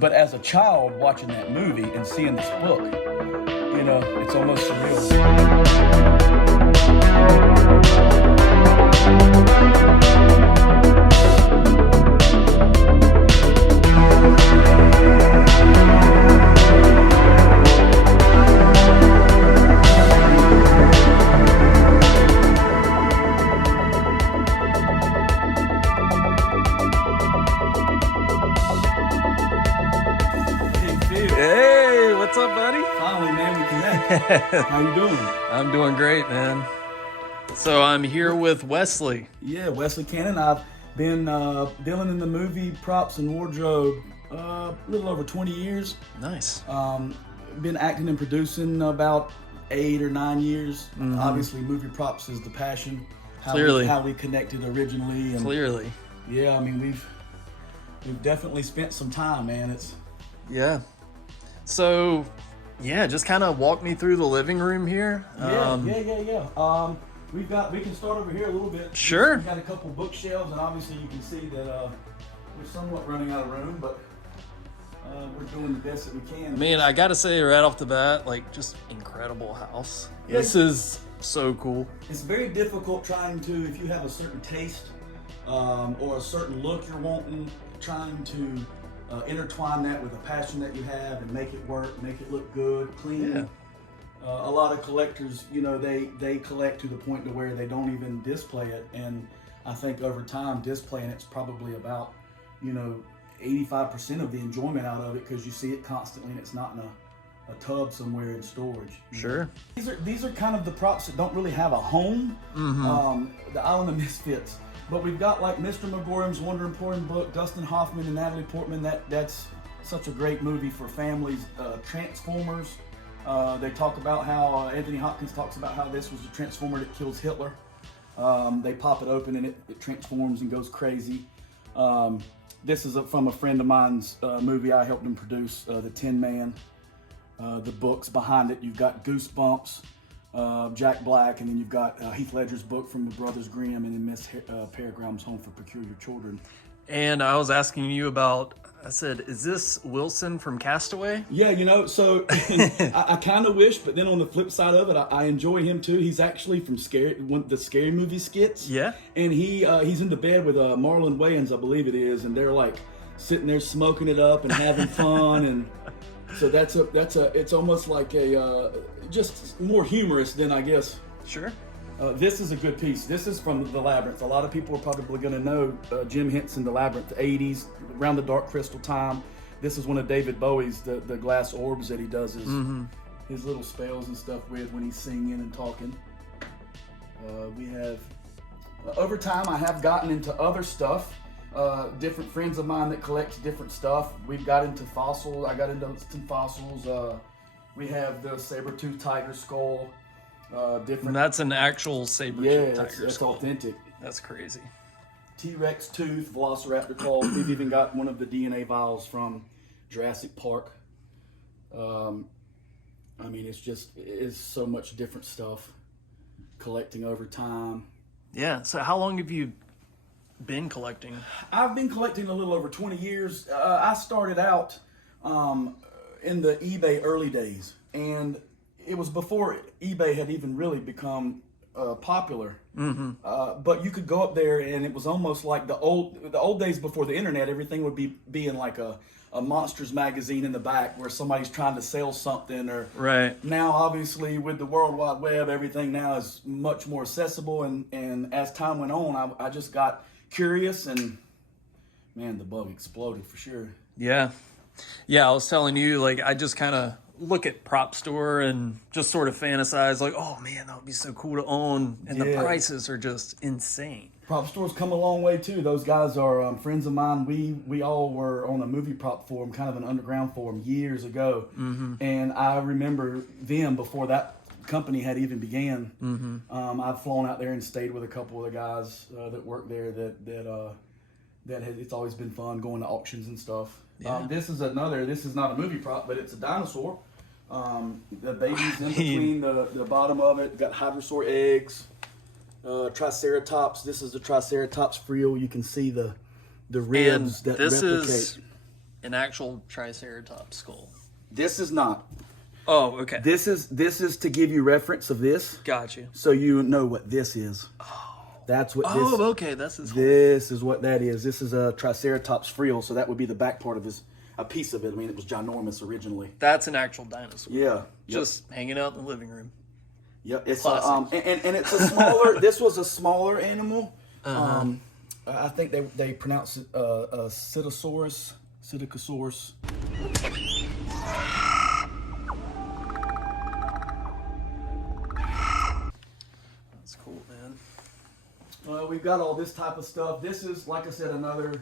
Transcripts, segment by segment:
But as a child watching that movie and seeing this book, you know, it's almost surreal. Hey, what's up, buddy? Finally, man, we connect. How you doing? I'm doing great, man. So I'm here with Wesley. Yeah, Wesley Cannon. I've been dealing in the movie props and wardrobe a little over 20 years. Nice. Been acting and producing about 8 or 9 years. Mm-hmm. Obviously, movie props is the passion. Clearly. How we connected originally. And Clearly. yeah, I mean, we've definitely spent some time, man. Yeah. So, yeah, just kind of walk me through the living room here. Yeah. We can start over here a little bit. Sure. We've got a couple bookshelves, and obviously you can see that we're somewhat running out of room, but we're doing the best that we can. I mean, I got to say right off the bat, like, just incredible house. Yeah. This is so cool. It's very difficult trying to, if you have a certain taste or a certain look you're wanting, trying to intertwine that with a passion that you have and make it work, make it look good, clean. Yeah. A lot of collectors, you know, they collect to the point to where they don't even display it, and I think over time displaying it's probably about, you know, 85% of the enjoyment out of it, because you see it constantly and it's not in a tub somewhere in storage. Sure. These are kind of the props that don't really have a home. Mm-hmm. The Island of Misfits. But we've got like Mr. McGorham's Wonder Emporium book, Dustin Hoffman and Natalie Portman. That's such a great movie for families. Transformers. They talk about how Anthony Hopkins talks about how this was the transformer that kills Hitler. They pop it open and it transforms and goes crazy. This is from a friend of mine's movie I helped him produce, The Tin Man. The books behind it, you've got Goosebumps, Jack Black, and then you've got Heath Ledger's book from the Brothers Grimm, and then Miss Peregrine's Home for Peculiar Children. And I was asking you about, I said, is this Wilson from Castaway? Yeah, you know, so I kind of wish, but then on the flip side of it, I enjoy him too. He's actually from the Scary Movie skits. Yeah. And he's in the bed with Marlon Wayans, I believe it is, and they're like sitting there smoking it up and having fun, and so it's almost like just more humorous than, I guess. Sure. This is a good piece. This is from The Labyrinth. A lot of people are probably going to know Jim Henson, The Labyrinth, the 80s, around the Dark Crystal time. This is one of David Bowie's, the glass orbs that he does his little spells and stuff with when he's singing and talking. We have, over time, I have gotten into other stuff. Different friends of mine that collect different stuff. We've got into fossils. I got into some fossils. We have the saber-toothed tiger skull. And that's an actual saber-toothed tiger that's skull. Authentic. That's crazy. T-Rex tooth, velociraptor claws. We've even got one of the DNA vials from Jurassic Park. I mean, it's so much different stuff collecting over time. Yeah. So how long have you been collecting? I've been collecting a little over 20 years. I started out in the eBay early days, and it was before eBay had even really become popular. But you could go up there, and it was almost like the old days before the internet. Everything would be in like a Monsters magazine in the back where somebody's trying to sell something. Or Right. Now, obviously, with the World Wide Web, everything now is much more accessible. And as time went on, I just got curious, and man, the bug exploded for sure. Yeah. Yeah, I was telling you, like, I just kind of look at Prop Store and just sort of fantasize, like, oh man, that would be so cool to own. And the prices are just insane. Prop stores come a long way too. Those guys are friends of mine. We all were on a movie prop forum, kind of an underground forum, years ago. And I remember them before that company had even began. I've flown out there and stayed with a couple of the guys that work there. It's always been fun going to auctions and stuff. Yeah. This is not a movie prop, but it's a dinosaur. The baby's in between the bottom of it. Got hadrosaur eggs. Triceratops. This is the Triceratops frill. You can see the ribs that this replicate. is an actual Triceratops skull. This is not. Oh, okay. This is to give you reference of this. Got you. So you know what this is. Oh. That's what this. Oh, okay. That's his. This is what that is. This is a Triceratops frill, so that would be the back part of his. A piece of it. I mean, it was ginormous originally. That's an actual dinosaur. Yeah. Just hanging out in the living room. Yep. It's and it's a smaller. This was a smaller animal. I think they pronounce it Psittacosaurus. Psittacosaurus. That's cool, man. We've got all this type of stuff. This is, like I said, another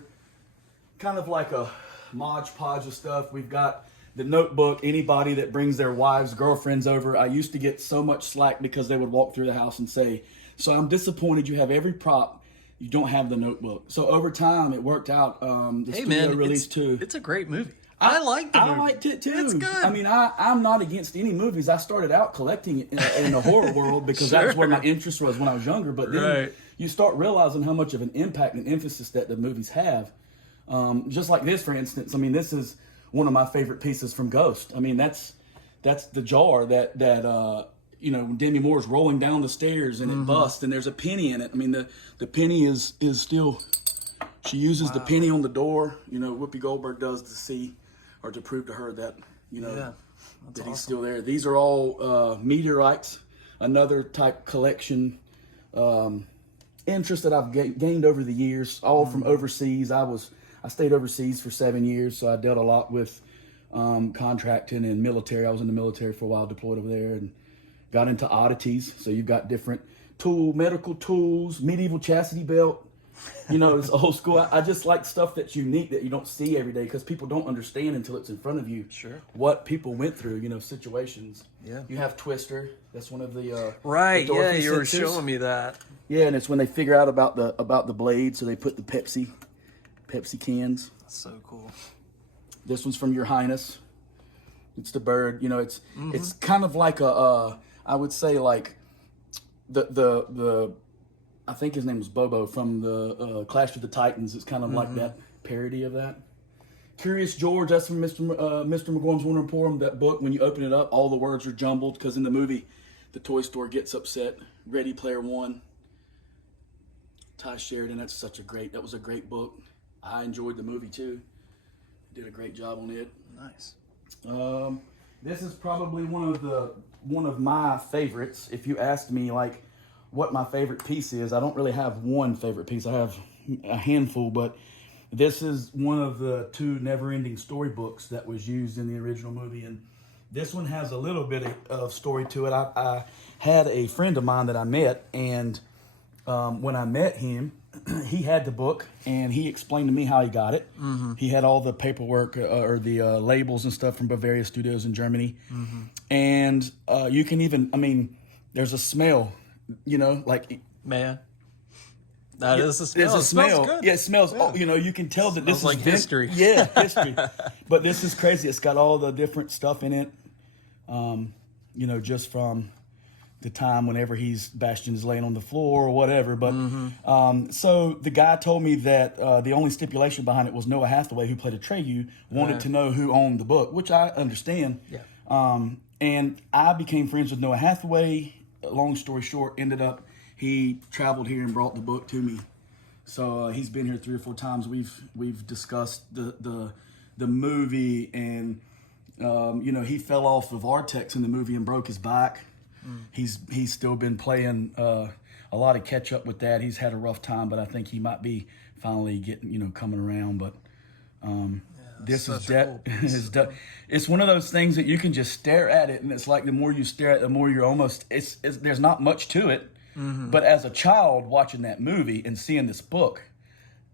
kind of like a Modge Podge of stuff. We've got the Notebook. Anybody that brings their wives, girlfriends over, I used to get so much slack because they would walk through the house and say, "So I'm disappointed you have every prop, you don't have the Notebook." So over time, it worked out. The studio released two. It's a great movie. I liked the movie. I liked it too. It's good. I mean, I'm not against any movies. I started out collecting in the horror world because that's where my interest was when I was younger. But then you start realizing how much of an impact and emphasis that the movies have. Just like this, for instance. I mean, this is one of my favorite pieces from Ghost. I mean, that's the jar that Demi Moore's rolling down the stairs and it busts and there's a penny in it. I mean, the penny is still. She uses the penny on the door. Whoopi Goldberg does to see or to prove to her that that awesome. He's still there. These are all meteorites. Another type collection interest that I've gained over the years, all from overseas. I stayed overseas for 7 years, so I dealt a lot with contracting and military. I was in the military for a while, deployed over there, and got into oddities. So you've got different medical tools, medieval chastity belt. It's old school. I just like stuff that's unique that you don't see every day because people don't understand until it's in front of you. Sure. What people went through, situations. Yeah. You have Twister. That's one of the right. The yeah, you were sensors. showing me that. Yeah, and it's when they figure out about the blade, so they put the Pepsi cans. That's so cool. This one's from Your Highness. It's the bird. It's kind of like I would say like the I think his name was Bobo from the Clash of the Titans. It's kind of like that parody of that. Curious George, that's from Mr. McGorm's Wonder Emporium. That book, when you open it up, all the words are jumbled because in the movie, the toy store gets upset. Ready Player One. Ty Sheridan, that was a great book. I enjoyed the movie too. Did a great job on it. Nice. This is probably one of my favorites. If you asked me like what my favorite piece is, I don't really have one favorite piece. I have a handful, but this is one of the two Neverending storybooks that was used in the original movie, and this one has a little bit of story to it. I had a friend of mine that I met, and when I met him, he had the book, and he explained to me how he got it. He had all the paperwork or the labels and stuff from Bavaria Studios in Germany, and you can even, there's a smell. Like man, that is a smell. There's a smell. Smells good. Yeah, it smells. Yeah. You can tell that this is like history. Yeah, history. But this is crazy. It's got all the different stuff in it. Just from the time whenever Bastion's laying on the floor or whatever. But so the guy told me that the only stipulation behind it was Noah Hathaway, who played Atreyu, wanted to know who owned the book, which I understand. Yeah. And I became friends with Noah Hathaway. Long story short, he traveled here and brought the book to me. So he's been here 3 or 4 times. We've discussed the movie, and he fell off of Artex in the movie and broke his back. He's still been playing a lot of catch up with that. He's had a rough time, but I think he might be finally getting coming around. But this is it's one of those things that you can just stare at it, and it's like the more you stare at it, the more you're almost there's not much to it. But as a child watching that movie and seeing this book,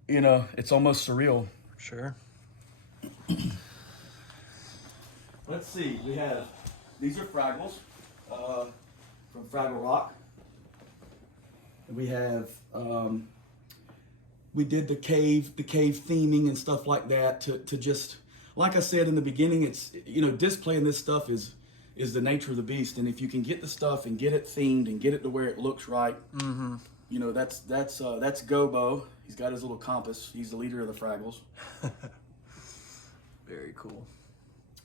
it's almost surreal. Sure. Let's see. These are Fraggles from Fraggle Rock. We have we did the cave theming and stuff like that to just, like I said in the beginning, it's displaying this stuff is the nature of the beast, and if you can get the stuff and get it themed and get it to where it looks right, that's Gobo. He's got his little compass. He's the leader of the Fraggles. Very cool.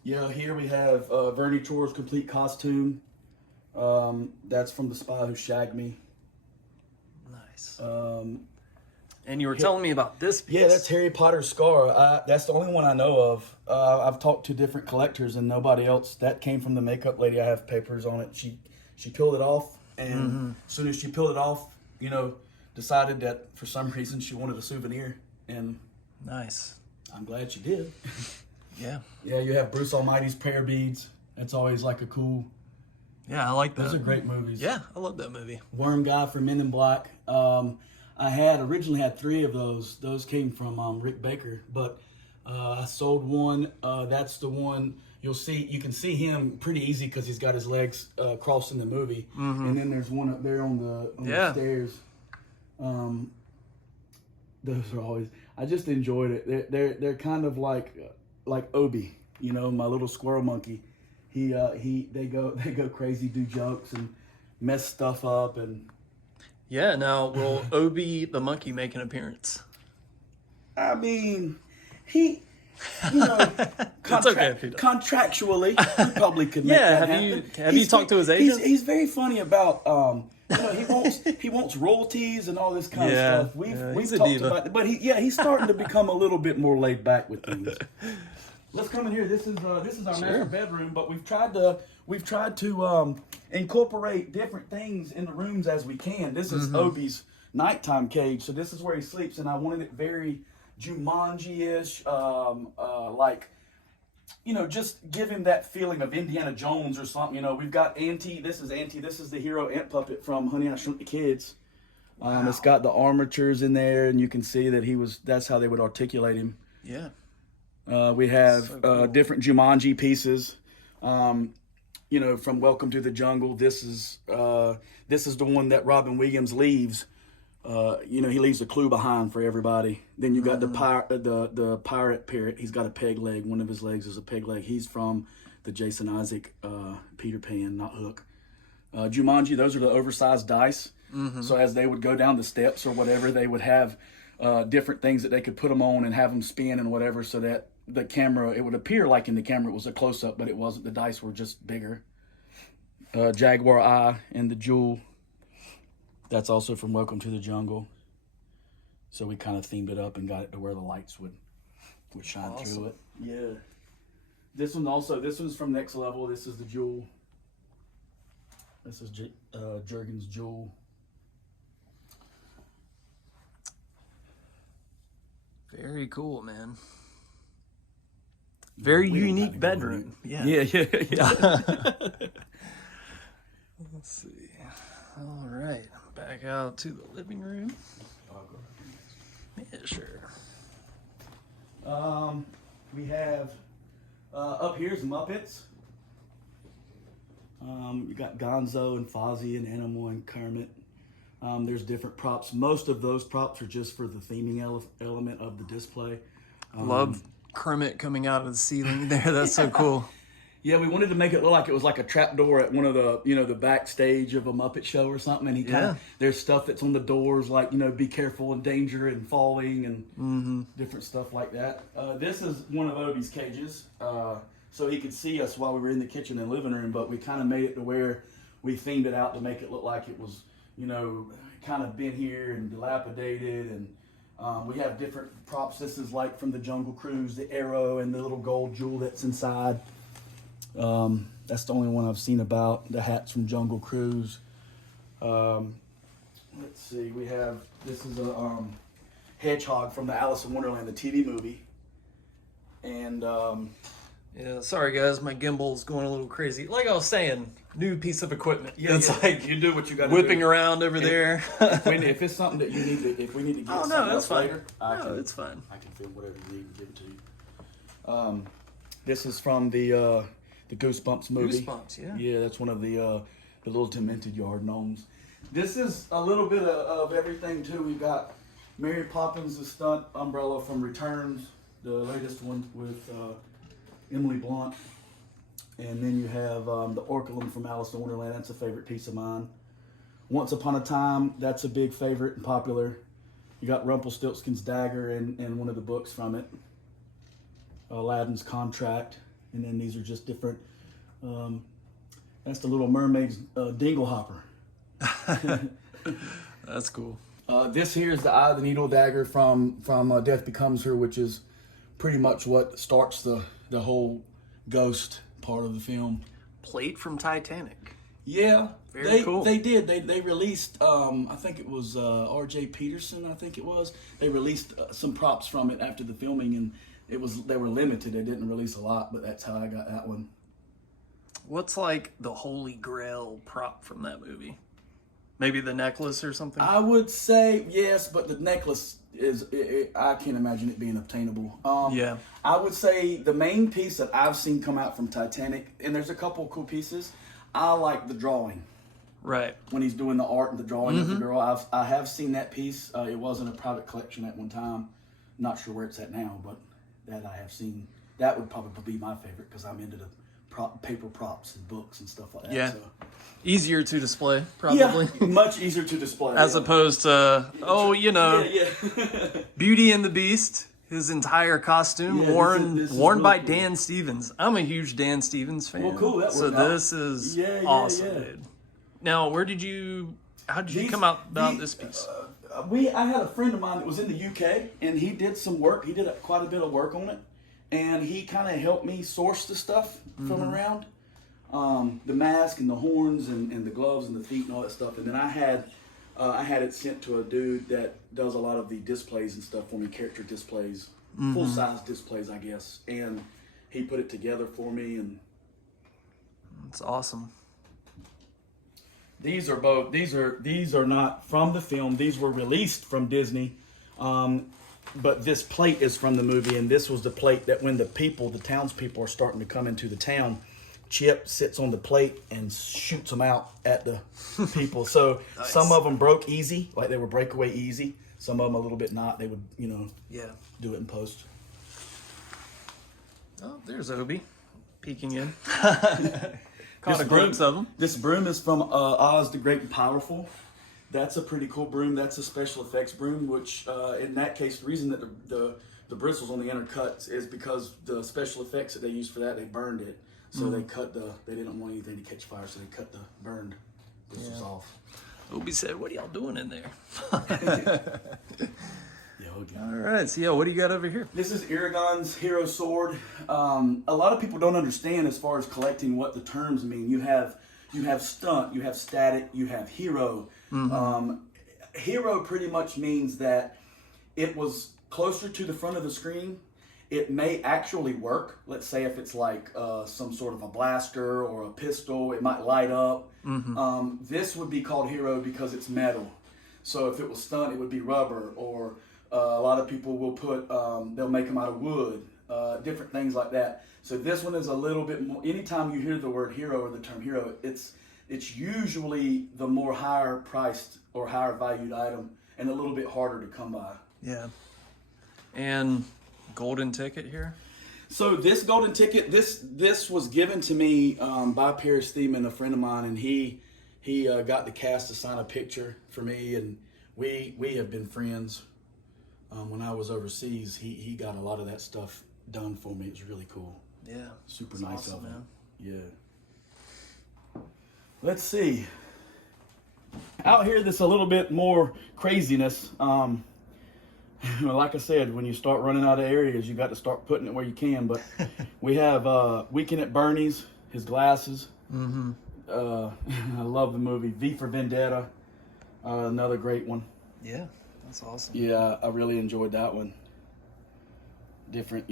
Yeah, here we have Vernie Chore's complete costume. That's from The Spy Who Shagged Me. Nice. And you were telling me about this piece. Yeah, that's Harry Potter's scar. That's the only one I know of. I've talked to different collectors and nobody else. That came from the makeup lady. I have papers on it. She peeled it off, and as soon as she peeled it off, decided that for some reason she wanted a souvenir. And nice. I'm glad she did. Yeah. Yeah, you have Bruce Almighty's prayer beads. That's always like a cool. Yeah, I like that. Those are great movies. Yeah, I love that movie. Worm Guy for Men in Black. I originally had 3 of those. Those came from Rick Baker, but I sold one. That's the one you can see him pretty easy because he's got his legs crossed in the movie. And then there's one up there on the stairs. Those are always. I just enjoyed it. They're kind of like Obi, my little squirrel monkey. They go crazy, do jokes and mess stuff up and. Yeah, now will Obi the monkey make an appearance? I mean, he, contractually, he probably could make that happen. Have you talked to his agent? He's very funny about, he wants royalties and all this kind of stuff. We've talked about it, but he's starting to become a little bit more laid back with things. Let's come in here. This is our master bedroom, but we've tried to incorporate different things in the rooms as we can. This is Obi's nighttime cage, so this is where he sleeps, and I wanted it very Jumanji-ish, just give him that feeling of Indiana Jones or something. We've got Auntie. This is Auntie. This is the hero ant puppet from Honey, I Shrunk the Kids. Wow. It's got the armatures in there, and you can see that that's how they would articulate him. Yeah. We have cool. Different Jumanji pieces. From Welcome to the Jungle. This is the one that Robin Williams leaves. He leaves a clue behind for everybody. Then you got the pirate parrot. He's got a peg leg. One of his legs is a peg leg. He's from the Jason Isaac Peter Pan, not Hook. Jumanji, those are the oversized dice. So as they would go down the steps or whatever, they would have different things that they could put them on and have them spin and whatever, so that the camera, it would appear like in the camera it was a close-up, but it wasn't. The dice were just bigger. Jaguar Eye and the Jewel. That's also from Welcome to the Jungle. So we kind of themed it up and got it to where the lights would shine through it. Yeah. This one's from Next Level. This is the Jewel. This is Jurgen's Jewel. Very cool, man. Very unique bedroom. Yeah. Yeah. Let's see. All right. Back out to the living room. Yeah, sure. We have up here's Muppets. We got Gonzo and Fozzie and Animal and Kermit. There's different props. Most of those props are just for the theming element of the display. Love Kermit coming out of the ceiling there. That's so cool. Yeah, we wanted to make it look like it was like a trapdoor at one of the, the backstage of a Muppet show or something. And there's stuff that's on the doors like, be careful and danger and falling and different stuff like that. This is one of Obi's cages. So he could see us while we were in the kitchen and living room, but we kind of made it to where we themed it out to make it look like it was, kind of been here and dilapidated. And we have different props. This is like from the Jungle Cruise, the arrow and the little gold jewel that's inside. That's the only one I've seen about. The hats from Jungle Cruise. Let's see, this is a hedgehog from the Alice in Wonderland, the TV movie. And yeah, sorry guys, my gimbal's going a little crazy. Like I was saying, new piece of equipment. Yeah, it's like you do what you got to do. Whipping around over there. If it's something that you need to, if we need to get something else later, it's fine. I can film whatever you need and give it to you. This is from the Goosebumps movie. Goosebumps, yeah. Yeah, that's one of the little demented yard gnomes. This is a little bit of everything too. We've got Mary Poppins, the stunt umbrella from Returns, the latest one with Emily Blunt. And then you have the Orculum from Alice in Wonderland. That's a favorite piece of mine. Once Upon a Time, that's a big favorite and popular. You got Rumpelstiltskin's dagger and one of the books from it. Aladdin's contract, and then these are just different. That's the Little Mermaid's dingle hopper. That's cool. This here is the Eye of the Needle dagger from Death Becomes Her, which is pretty much what starts the whole ghost part of the film. Plate from Titanic. Yeah, Very cool. They did. They released. I think it was R.J. Peterson. I think it was. They released some props from it after the filming, and they were limited. They didn't release a lot, but that's how I got that one. What's like the holy grail prop from that movie? Maybe the necklace or something? I would say yes, but the necklace is. I can't imagine it being obtainable. Yeah. I would say the main piece that I've seen come out from Titanic, and there's a couple of cool pieces. I like the drawing. Right. When he's doing the art and the drawing of the girl. I have seen that piece. It was in a private collection at one time. Not sure where it's at now, but that I have seen. That would probably be my favorite because I'm into the paper props and books and stuff like that. Yeah. So. Easier to display, probably. Yeah, much easier to display. As opposed to, Yeah. Beauty and the Beast, his entire costume worn this is worn really by cool. Dan Stevens. I'm a huge Dan Stevens fan. Well, cool. That so worked out. this is Yeah, awesome, yeah. dude. Now, how did you come out about this piece? I had a friend of mine that was in the UK, and he did some work. He did quite a bit of work on it, and he kind of helped me source the stuff from around. The mask and the horns and the gloves and the feet and all that stuff. And then I had it sent to a dude that does a lot of the displays and stuff for me, character displays, full-size displays, I guess. And he put it together for me. And It's awesome. these are not from the film. These were released from Disney. But this plate is from the movie, and this was the plate that when the townspeople are starting to come into the town, Chip sits on the plate and shoots them out at the people. So Nice. Some of them broke easy, like they were breakaway easy. Some of them a little bit not. They would, Yeah. do it in post. Oh, there's Obi peeking in. Caught a glimpse of him. This broom is from Oz the Great and Powerful. That's a pretty cool broom. That's a special effects broom, which in that case, the reason that the bristles on the inner cuts is because the special effects that they used for that, they burned it. So they didn't want anything to catch fire, so they cut the burned bristles off. Obi said, "What are y'all doing in there?" Yeah, okay. All right, so what do you got over here? This is Aragon's hero sword. A lot of people don't understand as far as collecting what the terms mean. You have stunt, you have static, you have hero. Hero pretty much means that it was closer to the front of the screen. It may actually work. Let's say if it's like some sort of a blaster or a pistol, it might light up. This would be called hero because it's metal. So if it was stunt, it would be rubber. Or a lot of people will put, they'll make them out of wood, different things like that. So this one is a little bit more, anytime you hear the word hero or the term hero, it's usually the more higher priced or higher valued item and a little bit harder to come by. Yeah. And golden ticket here. So this golden ticket, this was given to me by Paris Thiemann, a friend of mine, and he got the cast to sign a picture for me, and we have been friends. When I was overseas, he got a lot of that stuff done for me. It was really cool. Yeah. Super That's nice awesome, of him. man. Yeah. Let's see. Out here, there's a little bit more craziness. Like I said, when you start running out of areas, you got to start putting it where you can. But we have Weekend at Bernie's, his glasses. I love the movie. V for Vendetta, another great one. Yeah, that's awesome. Yeah, I really enjoyed that one. Different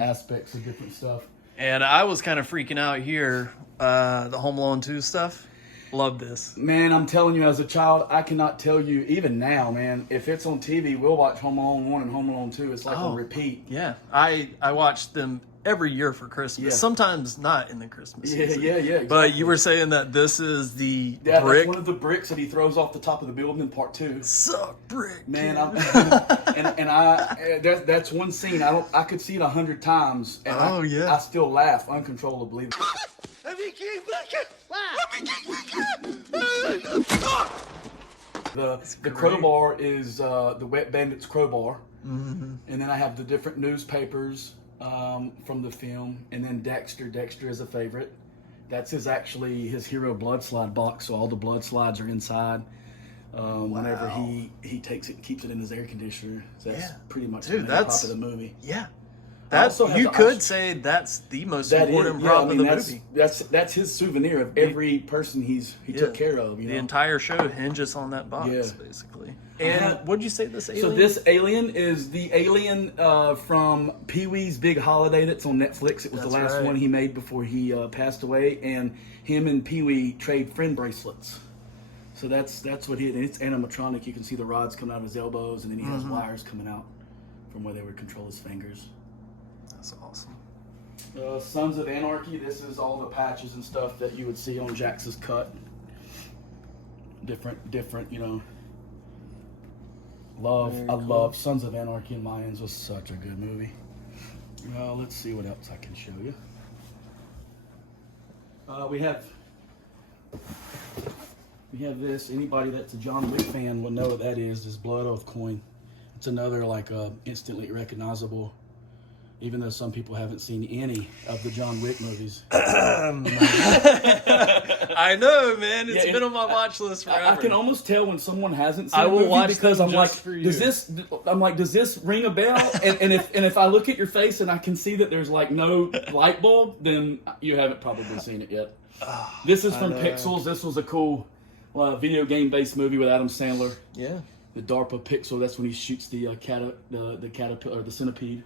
aspects of different stuff. And I was kind of freaking out here. The Home Alone 2 stuff. Love this. Man, I'm telling you, as a child, I cannot tell you, even now, man, if it's on TV, we'll watch Home Alone 1 and Home Alone 2. It's like a repeat. Yeah, I watch them every year for Christmas. Yeah. Sometimes not in the Christmas season. Yeah, exactly. But you were saying that this is the That's brick. one of the bricks that he throws off the top of the building in part 2. Suck brick. Man, kid. that's one scene. I could see it 100 times, and I still laugh uncontrollably. The crowbar is the Wet Bandit's crowbar. And then I have the different newspapers from the film. And then Dexter. Dexter is a favorite. That's his hero blood slide box. So all the blood slides are inside. Whenever he takes it and keeps it in his air conditioner. So that's pretty much the main prop of the movie. Yeah. You could say that's the most important prop of the movie. That's his souvenir of every person he took care of. The entire show hinges on that box, basically. And what'd you say this alien? So this alien is the alien from Pee-wee's Big Holiday that's on Netflix. It was the last one he made before he passed away, and him and Pee-wee trade friend bracelets. So that's what he. And it's animatronic. You can see the rods coming out of his elbows, and then he has wires coming out from where they would control his fingers. That's awesome. Sons of Anarchy. This is all the patches and stuff that you would see on Jax's cut. Different, you know. I love Sons of Anarchy and Mayans was such a good movie. Let's see what else I can show you. We have this. Anybody that's a John Wick fan will know what that is. This Blood Oath coin. It's another instantly recognizable. Even though some people haven't seen any of the John Wick movies. I know, man. It's been on my watch list forever. I can almost tell when someone hasn't seen a movie because I'm like, does this ring a bell? and if I look at your face and I can see that there's no light bulb, then you haven't probably seen it yet. This is from Pixels. This was a cool video game based movie with Adam Sandler. Yeah. The DARPA Pixel. That's when he shoots the caterpillar, the centipede.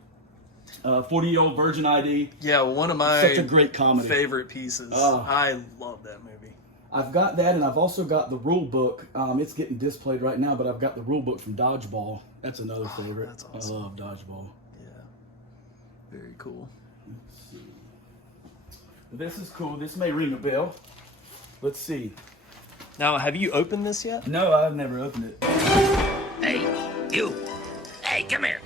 40-Year-Old Virgin ID. Yeah, one of my such a great comedy. Favorite pieces. I love that movie. I've got that, and I've also got the rule book. It's getting displayed right now, but I've got the rule book from Dodgeball. That's another favorite. That's awesome. I love Dodgeball. Yeah, very cool. Let's see. This is cool. This may ring a bell. Let's see. Now, have you opened this yet? No, I've never opened it. Hey, you. Hey, come here.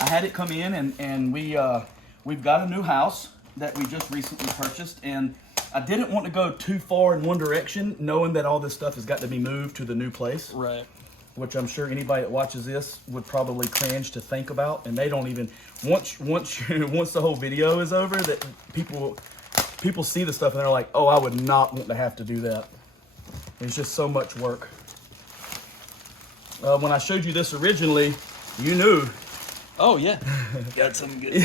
I had it come in, and we've got a new house that we just recently purchased, and I didn't want to go too far in one direction, knowing that all this stuff has got to be moved to the new place. Right. Which I'm sure anybody that watches this would probably cringe to think about, and they don't even once the whole video is over, that people see the stuff and they're like, oh, I would not want to have to do that. It's just so much work. When I showed you this originally, you knew. Oh, yeah. Got some good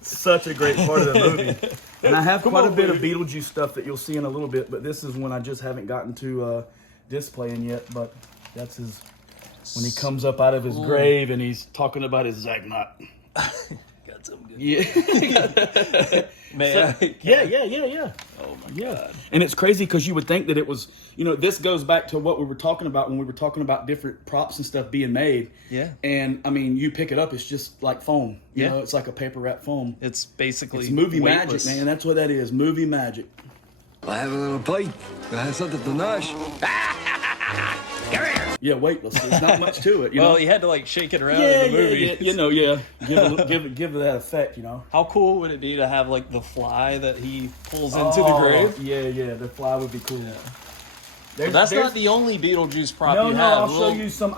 Such a great part of the movie. And I have quite a bit of Beetlejuice stuff that you'll see in a little bit, but this is one I just haven't gotten to displaying yet. But that's when he comes up out of his grave and he's talking about his Zagnut. Got some good. Yeah. Man. Yeah. Oh, my God. And it's crazy because you would think that it was, this goes back to what we were talking about when we were talking about different props and stuff being made. Yeah. And, I mean, you pick it up, it's just like foam. You know, it's like a paper wrap foam. It's basically movie weightless. magic, man. That's what that is. Movie magic. I have a little plate. I have something to nosh. Come here. Yeah, weightless. There's not much to it, Well, you had to shake it around in the movie. Give that effect, How cool would it be to have the fly that he pulls into the grave? Yeah, the fly would be cool. Yeah. But that's not the only Beetlejuice prop you have.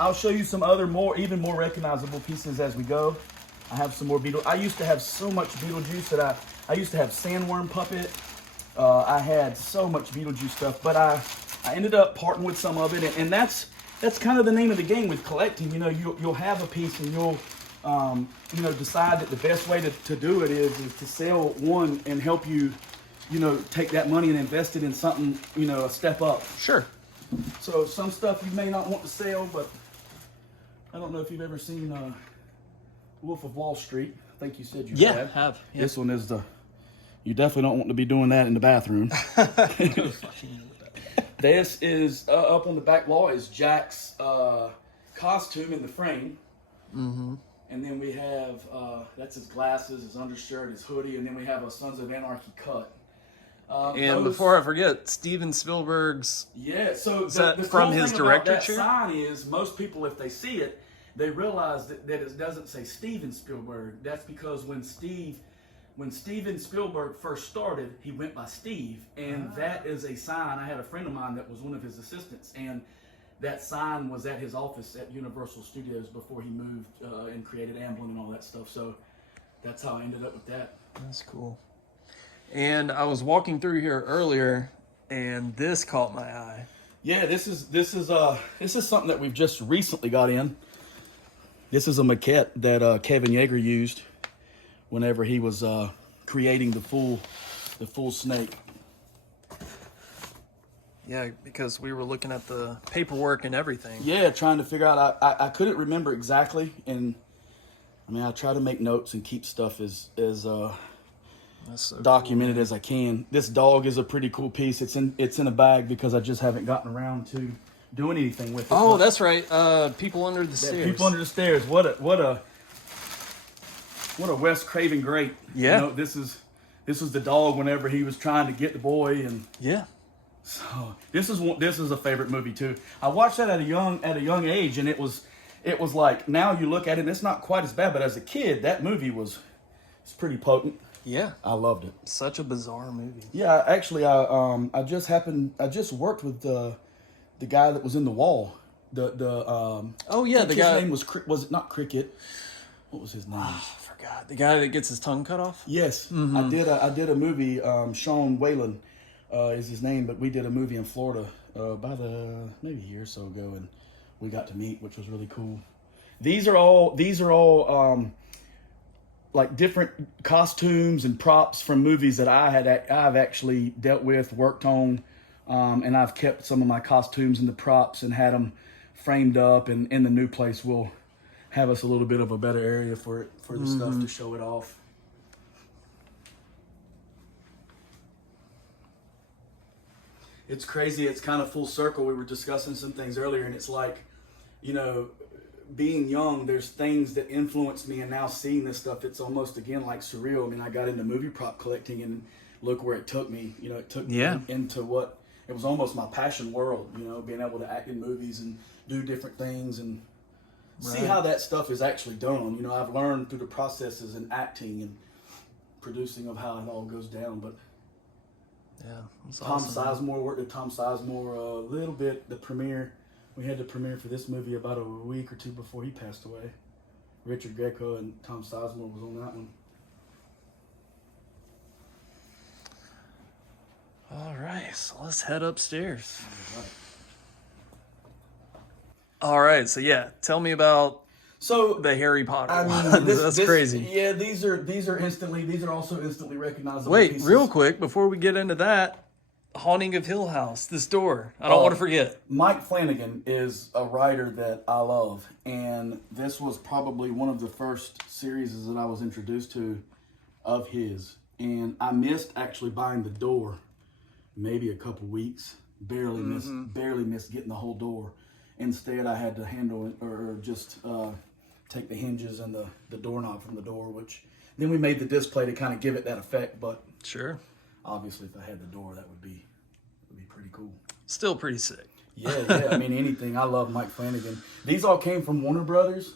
I'll show you some other even more recognizable pieces as we go. I have some more Beetlejuice. I used to have so much Beetlejuice that I used to have Sandworm Puppet. I had so much Beetlejuice stuff, but I ended up parting with some of it, and that's kind of the name of the game with collecting. You'll have a piece and you'll decide that the best way to do it is to sell one and help you, take that money and invest it in something, a step up. Sure. So some stuff you may not want to sell, but I don't know if you've ever seen Wolf of Wall Street. I think you said you have. Have. Yeah. This one is you definitely don't want to be doing that in the bathroom. This is up on the back wall is Jack's costume in the frame. Mm-hmm. And then we have, that's his glasses, his undershirt, his hoodie, and then we have a Sons of Anarchy cut. And before I forget, Steven Spielberg's. Yeah, so the from his director director chair? That sign is, most people, if they see it, they realize that it doesn't say Steven Spielberg. That's because when Steven Spielberg first started, he went by Steve, and that is a sign. I had a friend of mine that was one of his assistants, and that sign was at his office at Universal Studios before he moved and created Amblin and all that stuff. So that's how I ended up with that. That's cool. And I was walking through here earlier, and this caught my eye. Yeah, this is something that we've just recently got in. This is a maquette that Kevin Yeager used whenever he was creating the full snake. Yeah, because we were looking at the paperwork and everything. Yeah, trying to figure out. I couldn't remember exactly, and I mean I try to make notes and keep stuff as So documented cool, as I can. This dog is a pretty cool piece. It's in a bag because I just haven't gotten around to doing anything with it. Oh, that's right. People under the stairs. People under the stairs. What a Wes Craven great. Yeah. You know, this was the dog whenever he was trying to get the boy, and Yeah. so this is a favorite movie too. I watched that at a young age, and it was like, now you look at it and it's not quite as bad, but as a kid that movie was pretty potent. Yeah. I loved it. Such a bizarre movie. Yeah, actually, I just worked with the guy that was in The Wall. Oh yeah, the his guy. name was it not Cricket? What was his name? I forgot. The guy that gets his tongue cut off. Yes, Mm-hmm. I did a movie. Sean Whalen is his name, but we did a movie in Florida about maybe a year or so ago, and we got to meet, which was really cool. These are all like different costumes and props from movies that I've actually dealt with, worked on, and I've kept some of my costumes and the props and had them framed up. And in the new place, we'll have us a little bit of a better area for the stuff to show it off. It's crazy. It's kind of full circle. We were discussing some things earlier, and it's like, you know, being young, there's things that influenced me, and now seeing this stuff, it's almost again like surreal. I mean, I got into movie prop collecting, and look where it took me. You know, it took me into what it was almost my passion world. You know, being able to act in movies and do different things and see how that stuff is actually done. You know, I've learned through the processes in acting and producing of how it all goes down. But Yeah. It's Tom awesome. Sizemore, worked with Tom Sizemore a little bit. The premiere. We had the premiere for this movie about a week or two before he passed away. Richard Greco and Tom Sizemore was on that one. All right, so let's head upstairs. All right, so yeah, tell me about So the Harry Potter. I mean, one. this, That's this- crazy. Yeah, these are also instantly recognizable. Wait, pieces. real quick before we get into that, Haunting of Hill House, this door. I don't want to forget. Mike Flanagan is a writer that I love, and this was probably one of the first series that I was introduced to of his. And I missed actually buying the door, maybe a couple weeks. Barely missed getting the whole door. Instead, I had to handle it or just take the hinges and the doorknob from the door, which then we made the display to kind of give it that effect. But Sure. obviously, if I had the door, that would be pretty cool. Still pretty sick. Yeah. I mean, anything. I love Mike Flanagan. These all came from Warner Brothers.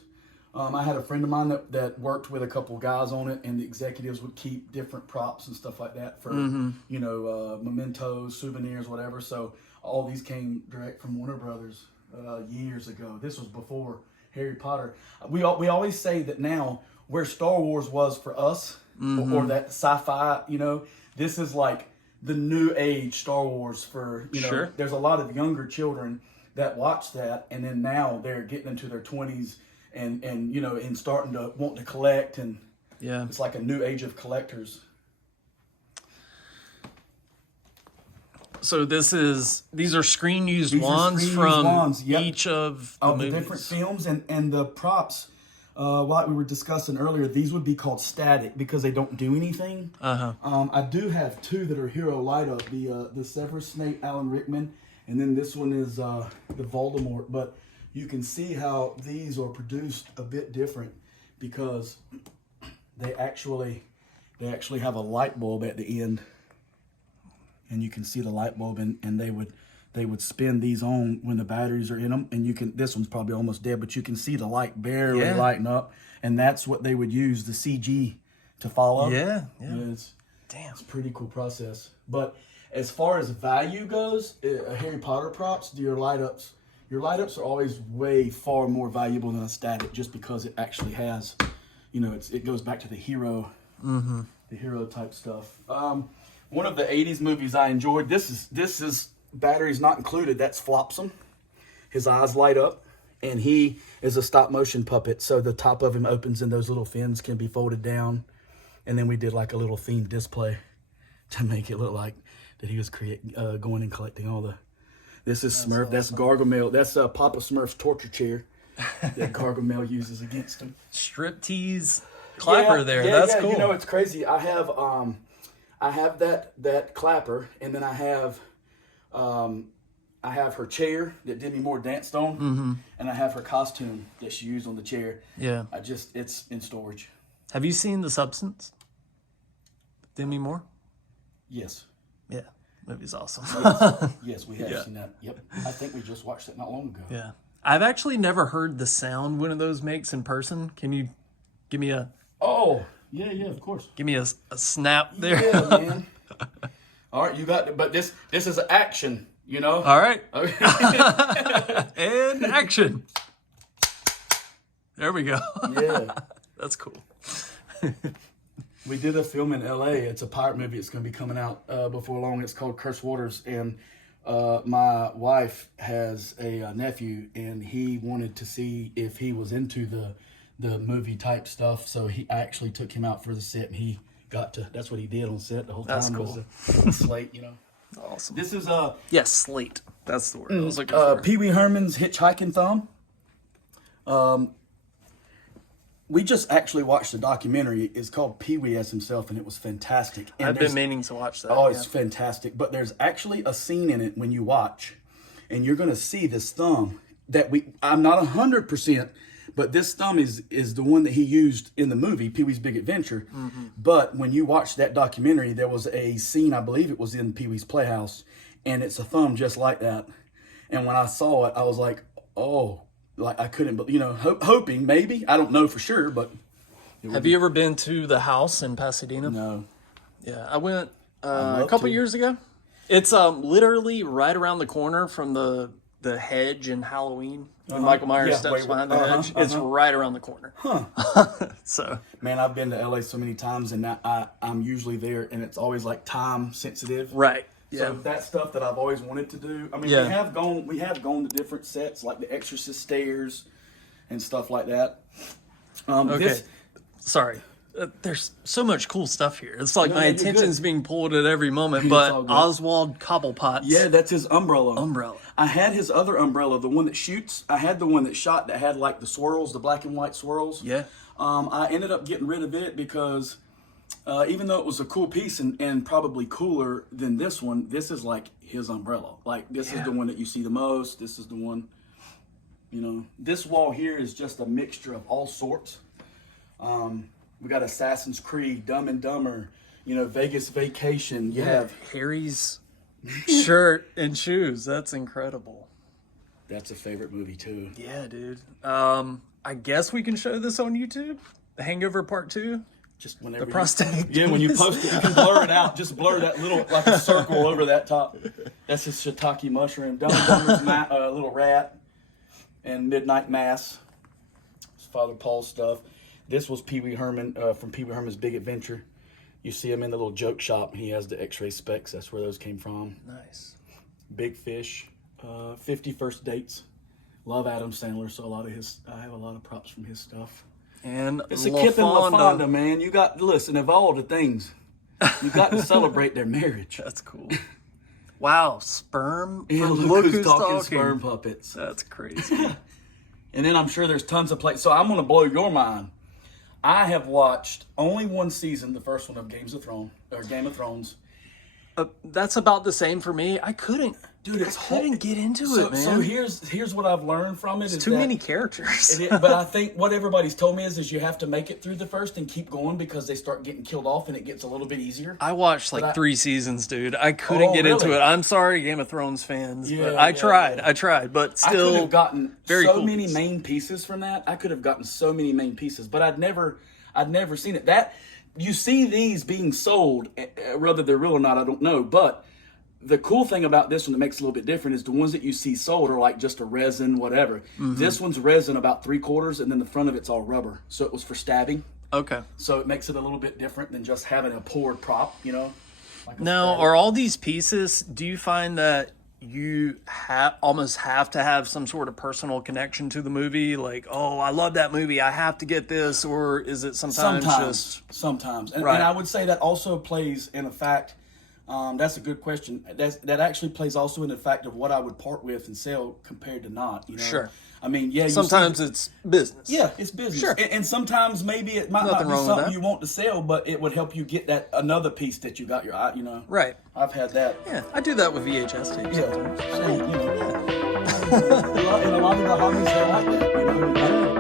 I had a friend of mine that worked with a couple guys on it, and the executives would keep different props and stuff like that for, mementos, souvenirs, whatever. So all these came direct from Warner Brothers years ago. This was before Harry Potter. We always say that now where Star Wars was for us, or that sci-fi, this is like the new age Star Wars for, Sure. There's a lot of younger children that watch that, and then now they're getting into their 20s and starting to want to collect, and Yeah. it's like a new age of collectors. So these are screen used These are wands screen-used from wands, yep. each of the Of movies. the different films and the props, like we were discussing earlier, these would be called static because they don't do anything. I do have two that are hero light up, the Severus Snape, Alan Rickman, and then this one is the Voldemort. But you can see how these are produced a bit different because they actually have a light bulb at the end, and you can see the light bulb, and they would spin these on when the batteries are in them, and this one's probably almost dead, but you can see the light barely lighting up, and that's what they would use the CG to follow. Yeah. It's Damn. a pretty cool process. But as far as value goes, Harry Potter props, your light ups, Your light ups are always way far more valuable than a static, just because it actually has, it goes back to the hero, the hero type stuff. One of the '80s movies I enjoyed. This is batteries not included. That's Flopsum. His eyes light up, and he is a stop motion puppet. So the top of him opens, and those little fins can be folded down. And then we did like a little themed display to make it look like that he was going and collecting all the. This is Smurf. Awesome. That's Gargamel. That's Papa Smurf's torture chair that Gargamel uses against him. Striptease clapper there. That's cool. You know, it's crazy. I have that clapper, and then I have her chair that Demi Moore danced on, and I have her costume that she used on the chair. Yeah. It's in storage. Have you seen The Substance? Demi Moore? Yes. Yeah. Movie's awesome. Yes, we have seen that. Yep. I think we just watched it not long ago. Yeah. I've actually never heard the sound one of those makes in person. Can you give me a... Oh, yeah, of course. Give me a snap there. Yeah, man. All right, you got it. But this is an action, All right. And action. There we go. Yeah. That's cool. We did a film in LA. It's a pirate movie. It's going to be coming out before long. It's called Curse Waters. And my wife has a nephew, and he wanted to see if he was into the movie type stuff. So I actually took him out for the set, and he got to. That's what he did on set the whole time. That's cool. Was a slate, Awesome. This is Yes, slate. That's the word I was looking for. Pee Wee Herman's Hitchhiking Thumb. We just actually watched a documentary. It's called Pee Wee as Himself, and it was fantastic. And I've been meaning to watch that. Oh, it's fantastic. But there's actually a scene in it when you watch, and you're going to see this thumb that I'm not 100%, but this thumb is the one that he used in the movie, Pee Wee's Big Adventure. But when you watch that documentary, there was a scene, I believe it was in Pee Wee's Playhouse, and it's a thumb just like that. And when I saw it, I was like, oh, like I couldn't, but hoping maybe, I don't know for sure, but. Have you ever been to the house in Pasadena? No. Yeah, I went a couple years ago. It's literally right around the corner from the hedge in Halloween. When Michael Myers steps behind the hedge. It's right around the corner. So. Man, I've been to LA so many times, and I'm usually there, and it's always like time sensitive. Right. So that's stuff that I've always wanted to do. I mean, we have gone to different sets, like the Exorcist stairs and stuff like that. Okay. Sorry. There's so much cool stuff here. It's like my attention's being pulled at every moment, but Oswald Cobblepot. Yeah, that's his umbrella. Umbrella. I had his other umbrella, the one that shoots. I had the one that shot that had like the swirls, the black and white swirls. Yeah. I ended up getting rid of it because even though it was a cool piece and probably cooler than this one, this is like his umbrella. Like this is the one that you see the most. This is the one, This wall here is just a mixture of all sorts. We got Assassin's Creed, Dumb and Dumber, Vegas Vacation. You have Harry's shirt and shoes. That's incredible. That's a favorite movie too. Yeah, dude. I guess we can show this on YouTube. The Hangover Part 2. Just whenever the prosthetic. Yeah, when you post it, you can blur it out. Just blur that little like a circle over that top. That's his shiitake mushroom. Dumb and Dumber's little rat, and Midnight Mass. It's Father Paul's stuff. This was Pee Wee Herman from Pee Wee Herman's Big Adventure. You see him in the little joke shop. He has the X-ray specs. That's where those came from. Nice. Big Fish, 50 First Dates. Love Adam Sandler, so I have a lot of props from his stuff. And it's a Kip and LaFonda, man. You got listen of all the things. You got to celebrate their marriage. That's cool. Wow, sperm. Yeah, look who's talking sperm puppets. That's crazy. And then I'm sure there's tons of places. So I'm going to blow your mind. I have watched only one season, the first one of Game of Thrones. That's about the same for me. I couldn't get into it, man. So here's what I've learned from it. It's too many characters. But I think what everybody's told me is you have to make it through the first and keep going because they start getting killed off and it gets a little bit easier. I watched 3 seasons, dude. I couldn't get into it. I'm sorry, Game of Thrones fans, but I tried, but still, I could have gotten many piece. main pieces from that. I could have gotten so many main pieces, but I'd never seen it. That you see these being sold, whether they're real or not, I don't know, but the cool thing about this one that makes it a little bit different is the ones that you see sold are like just a resin, whatever. This one's resin about 3/4, and then the front of it's all rubber. So it was for stabbing. Okay. So it makes it a little bit different than just having a poured prop, Like now, are all these pieces, do you find that you almost have to have some sort of personal connection to the movie? Like, oh, I love that movie, I have to get this, or is it sometimes just... Sometimes. And, right. and I would say that also plays in the fact, that's a good question. That actually plays also in the fact of what I would part with and sell compared to not, Sure. I mean, yeah. Sometimes it's business. Yeah, it's business. Sure. And sometimes maybe it might Nothing not be wrong with something that. you want to sell, but it would help you get that another piece that you got your eye, Right. I've had that. Yeah, I do that with VHS tapes Yeah. sometimes. So, and a lot of the hobbies, they like that,